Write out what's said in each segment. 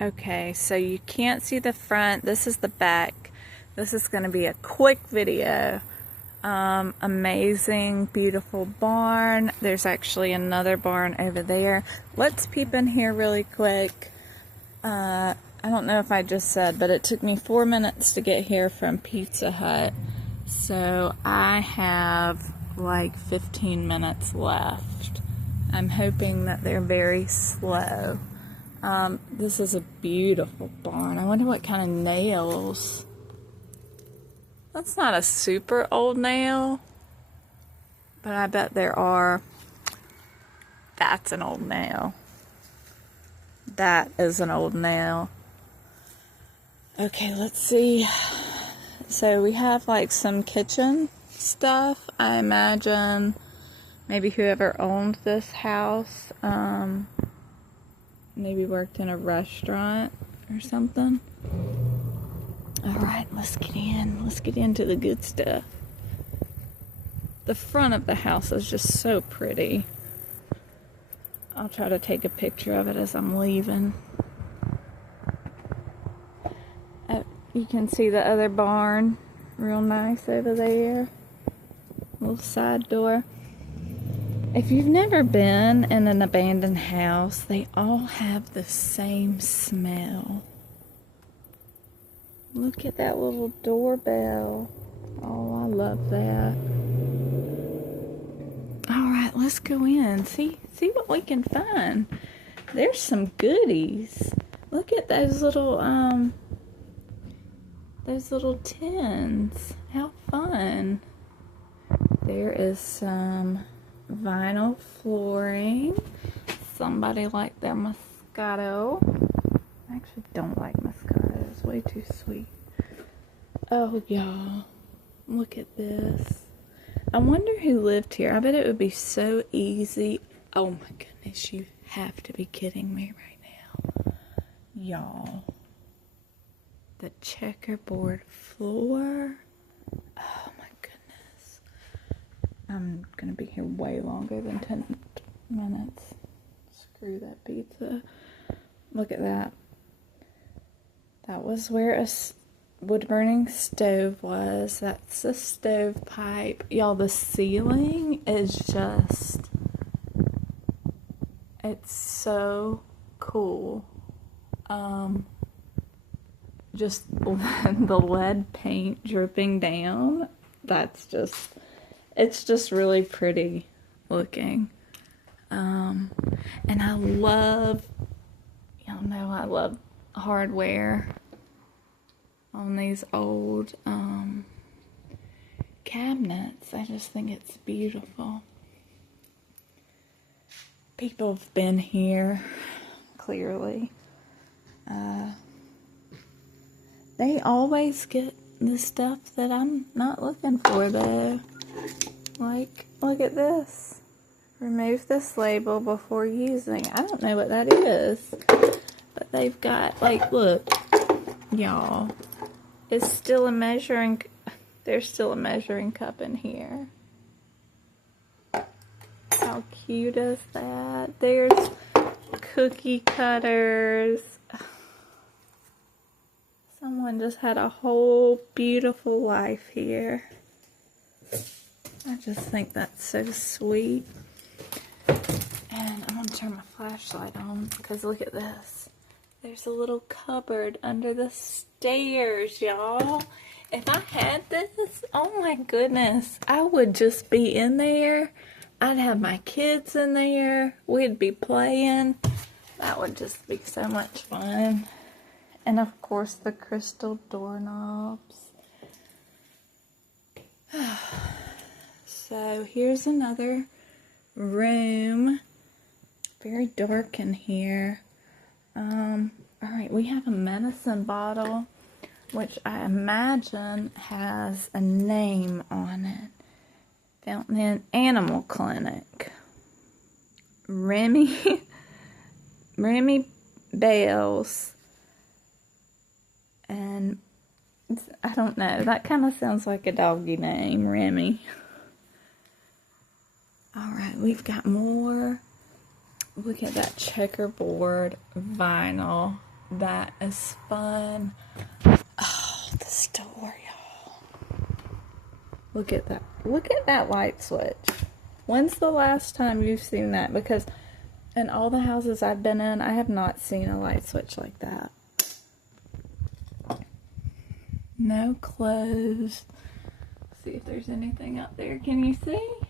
Okay, so you can't see the front. This is the back. This is going to be a quick video. Amazing, beautiful barn. There's actually another barn over there. Let's peep in here really quick. I don't know if I just said, but it took me 4 minutes to get here from Pizza Hut. So I have like 15 minutes left. I'm hoping that they're very slow. This is a beautiful barn. I wonder what kind of nails. That's not a super old nail, but I bet there are. That's an old nail. That is an old nail. Okay, let's see. So we have like some kitchen stuff. I imagine maybe whoever owned this house, maybe worked in a restaurant or something. Alright, let's get in. Let's get into the good stuff. The front of the house is just so pretty. I'll try to take a picture of it as I'm leaving. You can see the other barn. Real nice over there. Little side door. If you've never been in an abandoned house, they all have the same smell. Look at that little doorbell. Oh, I love that. Alright, let's go in. See what we can find. There's some goodies. Look at those little tins. How fun. There is some vinyl flooring. Somebody liked their Moscato. I actually don't like Moscato. It's way too sweet. Oh, y'all. Look at this. I wonder who lived here. I bet it would be so easy. Oh my goodness, you have to be kidding me right now. Y'all. The checkerboard floor. Oh my goodness. I'm gonna be here way longer than 10 minutes. Screw that pizza. Look at that. That was where a wood-burning stove was. That's the stovepipe. Y'all, the ceiling is just... It's so cool. Just the lead paint dripping down. That's just... It's just really pretty looking. And I love... Y'all know I love hardware on these old cabinets. I just think it's beautiful. People have been here, clearly. They always get the stuff that I'm not looking for, though. Like, look at this. Remove this label before using. I don't know what that is. But they've got, like, look. Y'all. It's still a measuring... There's still a measuring cup in here. How cute is that? There's cookie cutters. Someone just had a whole beautiful life here. I just think that's so sweet. And I'm going to turn my flashlight on because look at this. There's a little cupboard under the stairs, y'all. If I had this, oh my goodness, I would just be in there. I'd have my kids in there. We'd be playing. That would just be so much fun. And of course, the crystal doorknobs. So here's another room. Very dark in here. Alright, we have a medicine bottle, which I imagine has a name on it. Fountain Inn Animal Clinic. Remy Bales. And I don't know, that kind of sounds like a doggy name, Remy. Alright, we've got more. Look at that checkerboard vinyl. That is fun. Oh, this door, y'all. Look at that. Look at that light switch. When's the last time you've seen that? Because in all the houses I've been in, I have not seen a light switch like that. No clothes. Let's see if there's anything up there. Can you see? I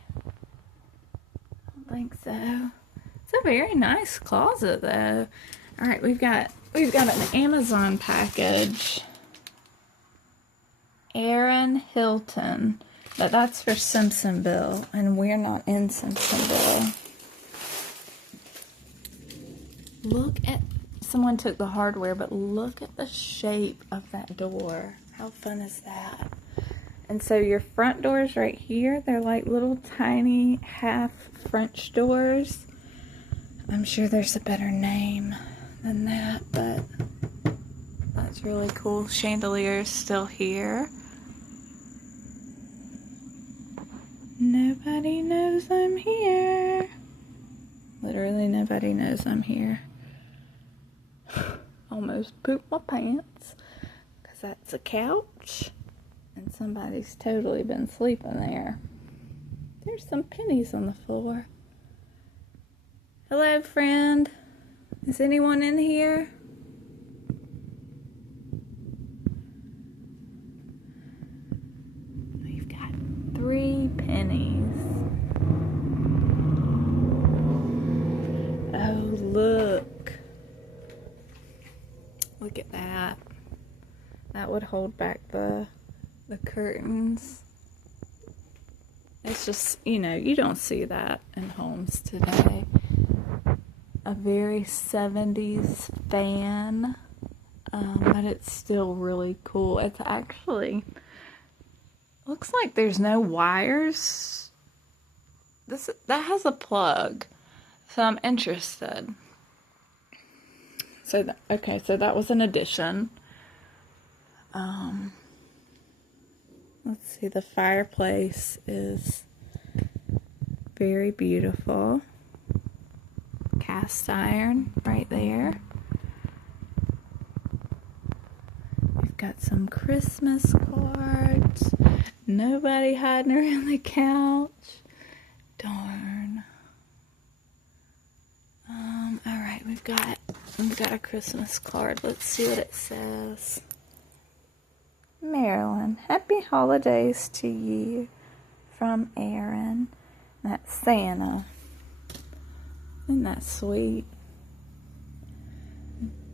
don't think so. It's a very nice closet though. Alright, we've got an Amazon package. Aaron Hilton. But that's for Simpsonville, and we're not in Simpsonville. Look at, someone took the hardware, but look at the shape of that door. How fun is that? And so your front doors right here, they're like little tiny half French doors. I'm sure there's a better name than that, but that's really cool. Chandelier is still here. Nobody knows I'm here. Literally nobody knows I'm here. Almost pooped my pants because that's a couch and somebody's totally been sleeping there. There's some pennies on the floor. Hello, friend. Is anyone in here? We've got 3 pennies. Oh, look. Look at that. That would hold back the curtains. It's just, you know, you don't see that in homes today. A very 70s fan, but it's still really cool. It's actually, looks like there's no wires. That has a plug, so I'm interested. So okay, so that was an addition. Let's see, the fireplace is very beautiful. Cast iron right there. We've got some Christmas cards. Nobody hiding around the couch. Darn. Alright, we've got a Christmas card. Let's see what it says. Marilyn, happy holidays to you from Aaron. That's Santa. Isn't that sweet?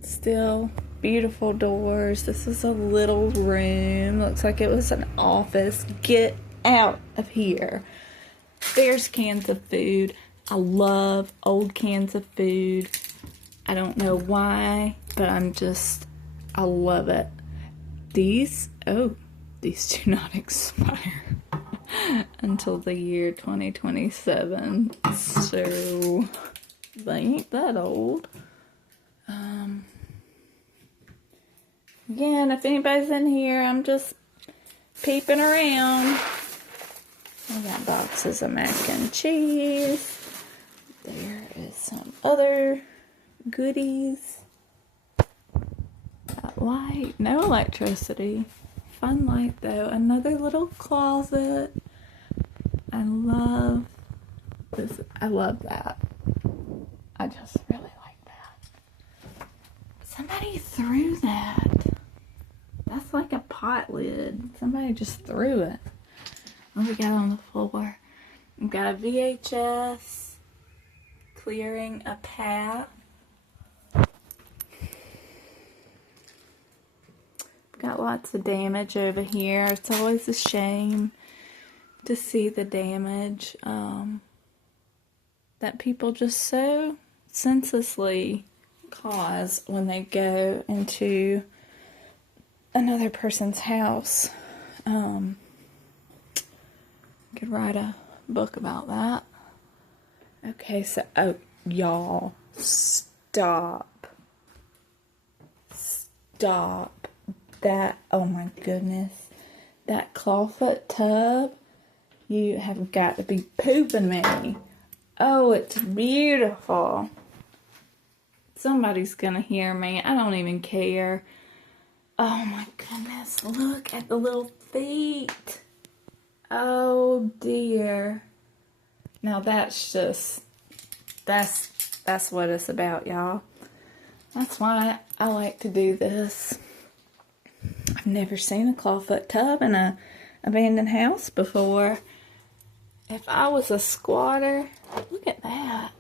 Still beautiful doors. This is a little room. Looks like it was an office. Get out of here. There's cans of food. I love old cans of food. I don't know why, but I love it. These do not expire until the year 2027. So they ain't that old. Again, if anybody's in here, I'm just peeping around. I got boxes of mac and cheese. There is some other goodies. That light, no electricity. Fun light though. Another little closet. I love this. I love that. I just really like that. Somebody threw that. That's like a pot lid. Somebody just threw it. What we got on the floor? We've got a VHS clearing a path. Got lots of damage over here. It's always a shame to see the damage that people just so senselessly cause when they go into another person's house. Could write a book about that. Okay, so, y'all, stop. That, oh my goodness. That clawfoot tub, you have got to be pooping me. Oh, it's beautiful. Somebody's gonna hear me. I don't even care. Oh my goodness, look at the little feet. Oh dear. Now that's just, that's what it's about, y'all. That's why I like to do this. I've never seen a clawfoot tub in a abandoned house before. If I was a squatter, look at that.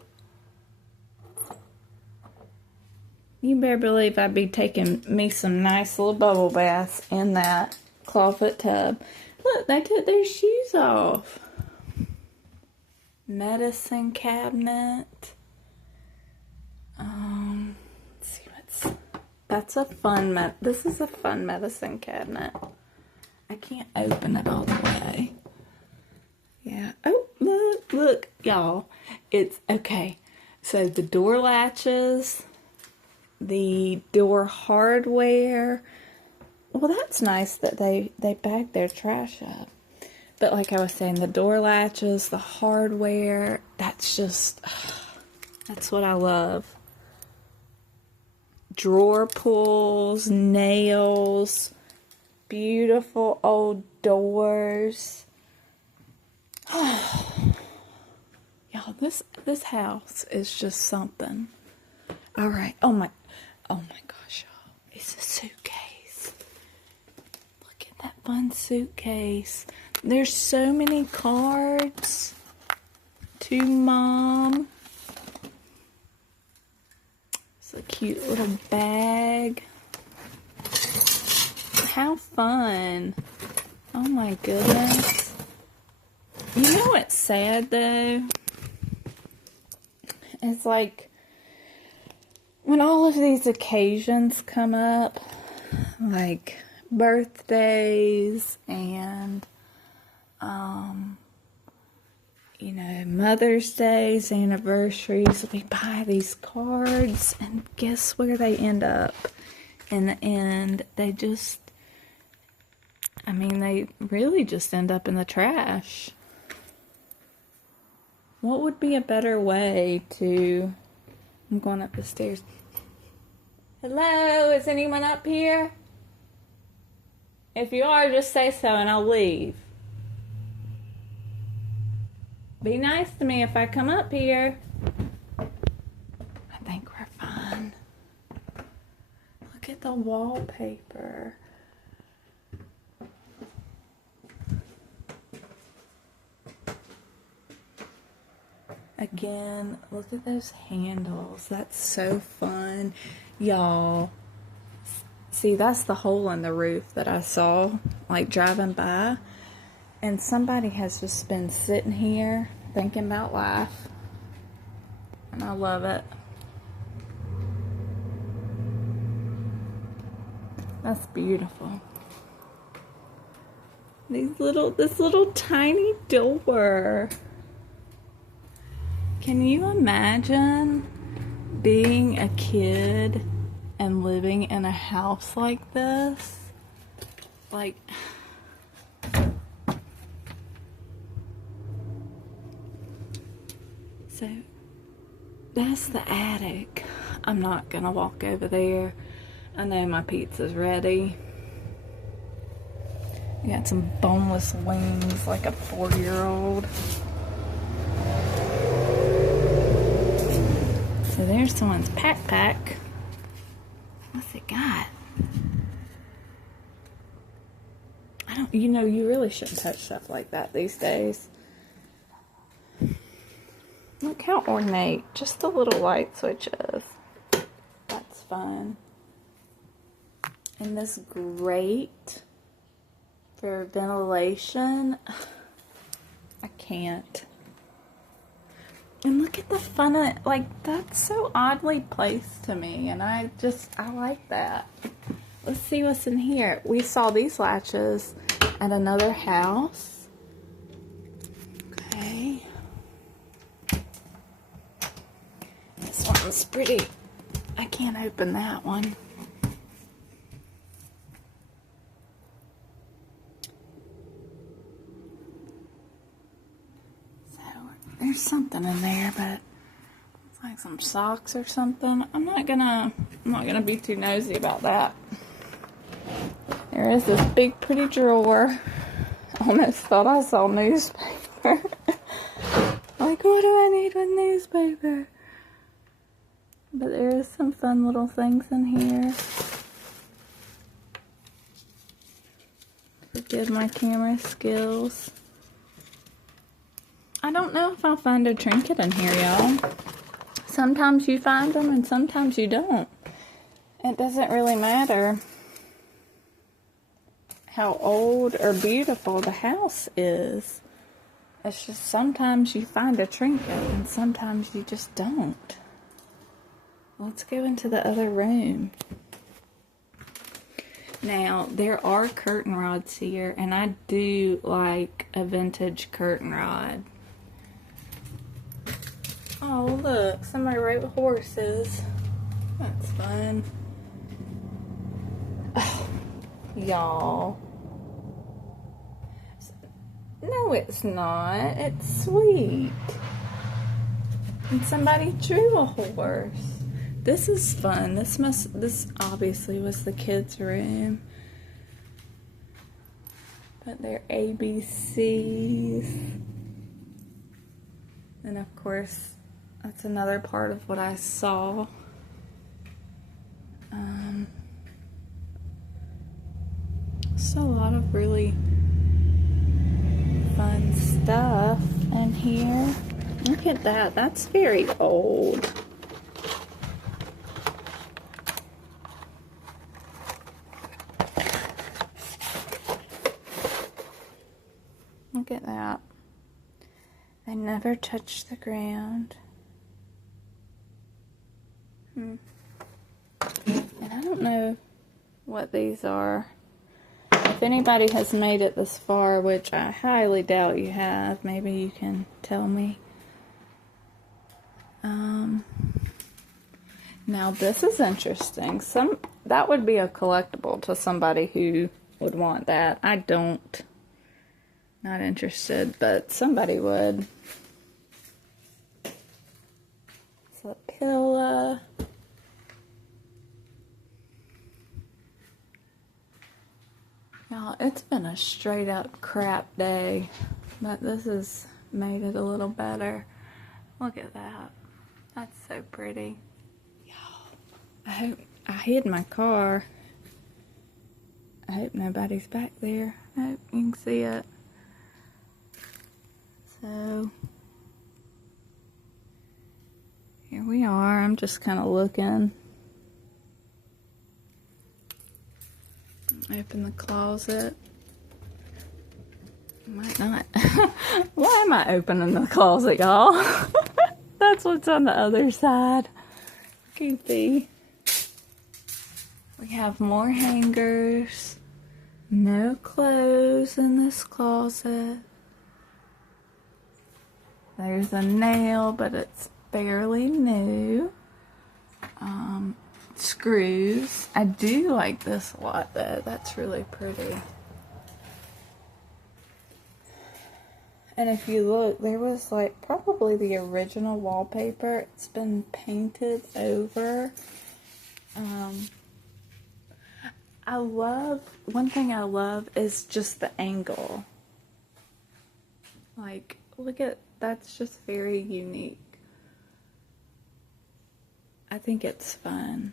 You better believe I'd be taking me some nice little bubble baths in that clawfoot tub. Look, they took their shoes off. Medicine cabinet. Let's see that's a fun this is a fun medicine cabinet. I can't open it all the way. Yeah. Oh, look, y'all. It's okay. So the door latches, the door hardware. Well, that's nice that they bagged their trash up. But like I was saying, the door latches, the hardware, that's just, that's what I love. Drawer pulls, nails, beautiful old doors. Y'all, this house is just something. All right. Oh my gosh, y'all. It's a suitcase. Look at that fun suitcase. There's so many cards to Mom. It's a cute little bag. How fun. Oh my goodness. You know what's sad though? It's like when all of these occasions come up, like birthdays and you know, Mother's Days, anniversaries, we buy these cards, and guess where they end up? In the end, they just, I mean, they really just end up in the trash. What would be a better way to, I'm going up the stairs. Hello, is anyone up here? If you are, just say so and I'll leave. Be nice to me if I come up here. I think we're fine. Look at the wallpaper. Again, look at those handles. That's so fun. Y'all, see, that's the hole in the roof that I saw, like, driving by. And somebody has just been sitting here thinking about life. And I love it. That's beautiful. This little tiny door. Can you imagine being a kid and living in a house like this? Like, so that's the attic. I'm not gonna walk over there. I know my pizza's ready. I got some boneless wings like a 4-year-old. So there's someone's pack. What's it got? I don't, you know, you really shouldn't touch stuff like that these days. Look how ornate. Just the little light switches. That's fun. And this grate for ventilation. I can't. And look at the fun of it. Like, that's so oddly placed to me. And I like that. Let's see what's in here. We saw these latches at another house. Okay. This one's pretty. I can't open that one. There's something in there, but it's like some socks or something. I'm not gonna be too nosy about that. There is this big pretty drawer. I almost thought I saw newspaper. Like, what do I need with newspaper? But there is some fun little things in here. Forgive my camera skills. I don't know if I'll find a trinket in here, y'all. Sometimes you find them and sometimes you don't. It doesn't really matter how old or beautiful the house is. It's just sometimes you find a trinket and sometimes you just don't. Let's go into the other room. Now, there are curtain rods here, and I do like a vintage curtain rod. Oh, look, somebody rode horses. That's fun. Oh, y'all. No, it's not. It's sweet. And somebody drew a horse. This is fun. This obviously was the kids' room. But they're ABCs. And of course, that's another part of what I saw. So a lot of really fun stuff in here. Look at that. That's very old. Look at that. They never touch the ground. And I don't know what these are. If anybody has made it this far, which I highly doubt you have, maybe you can tell me. Now this is interesting. That would be a collectible to somebody who would want that. I don't. Not interested, but somebody would. It's a pillow. Y'all, it's been a straight up crap day, but this has made it a little better. Look at that. That's so pretty. Y'all, I hid my car. I hope nobody's back there. I hope you can see it. So, here we are. I'm just kind of looking. Open the closet. Might not. Why am I opening the closet, y'all? That's what's on the other side. Goofy. We have more hangers. No clothes in this closet. There's a nail, but it's fairly new. Screws. I do like this a lot, though. That's really pretty. And if you look, there was like probably the original wallpaper. It's been painted over. One thing I love is just the angle. Like, look at, that's just very unique. I think it's fun.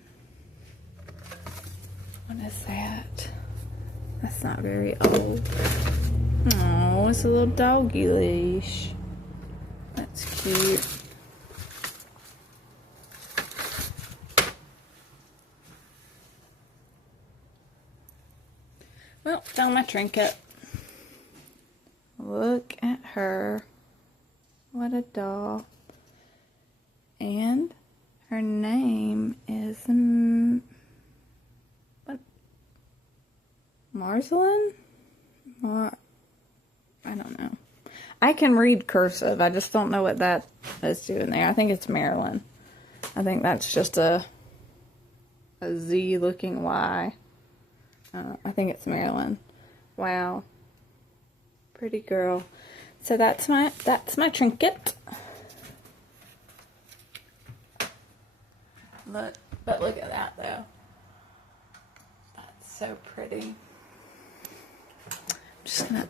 What is that? That's not very old. Oh, it's a little doggy leash. That's cute. Well, found my trinket. Look at her. What a doll. And her name is what? Marceline? Or I don't know. I can read cursive. I just don't know what that is doing there. I think it's Marilyn. I think that's just a Z looking Y. I think it's Marilyn. Wow. Pretty girl. So that's my trinket. But look at that though. That's so pretty. I'm just gonna,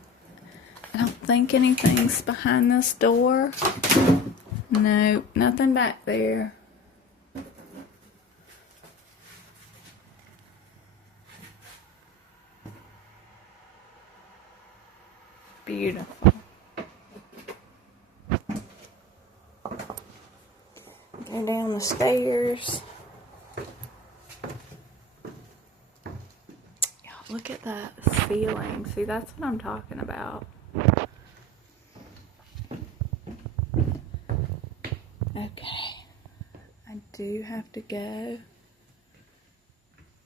I don't think anything's behind this door. No, nothing back there. Beautiful. Go down the stairs. Y'all, look at that ceiling. See, that's what I'm talking about. Okay. I do have to go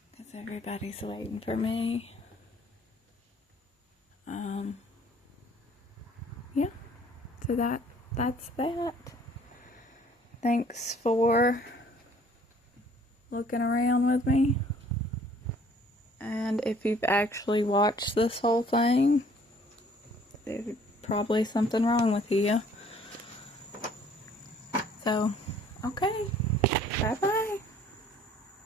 because everybody's waiting for me. Yeah. So that's that. Thanks for looking around with me. And if you've actually watched this whole thing, there's probably something wrong with you. So, okay. Bye-bye.